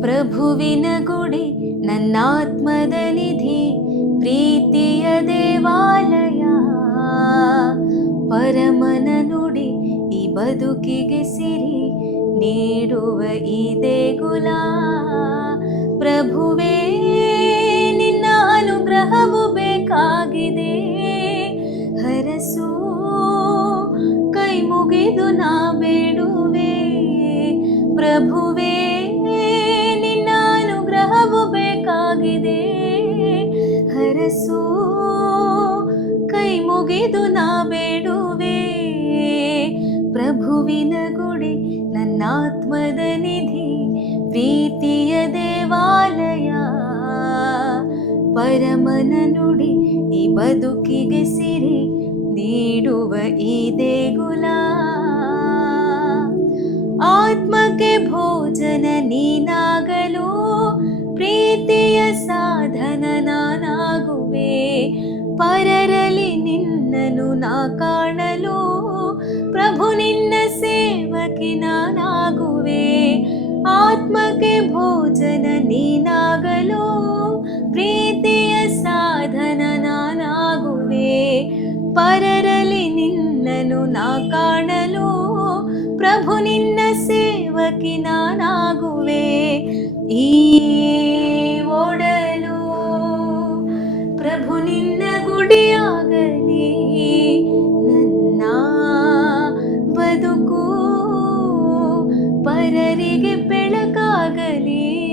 ಪ್ರಭುವಿನ ಗುಡಿ, ನನ್ನಾತ್ಮದ ನಿಧಿ, ಪ್ರೀತಿಯ ದೇವಾಲಯ. ಪರಮನ ನುಡಿ, ಈ ಬದುಕಿಗೆ ಸಿರಿ, ನೀಡುವ ಈ ದೇಗುಲ ಪ್ರಭುವೇ, ನಿನ್ನ ಅನುಗ್ರಹವು ಬೇಕಾಗಿದೆ. ಹರಸು, ಕೈ ಮುಗಿದು ನಾ ಬೇಡುವೆ ಪ್ರಭುವೇ ಮುಗಿದು ನಾ ಬೇಡುವೆ. ಪ್ರಭುವಿನ ಗುಡಿ, ನನ್ನಾತ್ಮದ ನಿಧಿ, ಪ್ರೀತಿಯ ದೇವಾಲಯ. ಪರಮನ ನುಡಿ, ಈ ಬದುಕಿಗೆ ಸಿರಿ, ನೀಡುವ ಈ ದೇಗುಲ. ಆತ್ಮಕ್ಕೆ ಭೋಜನ ನೀನಾಗಲು, ಪ್ರೀತಿಯ ಸಾಧನ ನಾನಾಗುವೆ. ಪರರಲಿ ನಿನ್ನನು ನಾ ಕಾಣಲು. ಪ್ರಭು ನಿನ್ನ ಸೇವಕಿ ನಾನಾಗುವೆ. ಆತ್ಮಕ್ಕೆ ಭೋಜನ ನೀನಾಗಲು. ಪ್ರೀತಿಯ ಸಾಧನ ನಾನಾಗುವೆ. ಪರರಲಿ ನಿನ್ನನು ನಾ ಕಾಣಲು. ಪ್ರಭು ನಿನ್ನ ಸೇವಕಿ ನಾನಾಗುವೆ. ಈ ನಿನ್ನ ಗುಡಿಯಾಗಲಿ ನನ್ನ ಬದುಕು ಪರರಿಗೆ ಬೆಳಕಾಗಲಿ.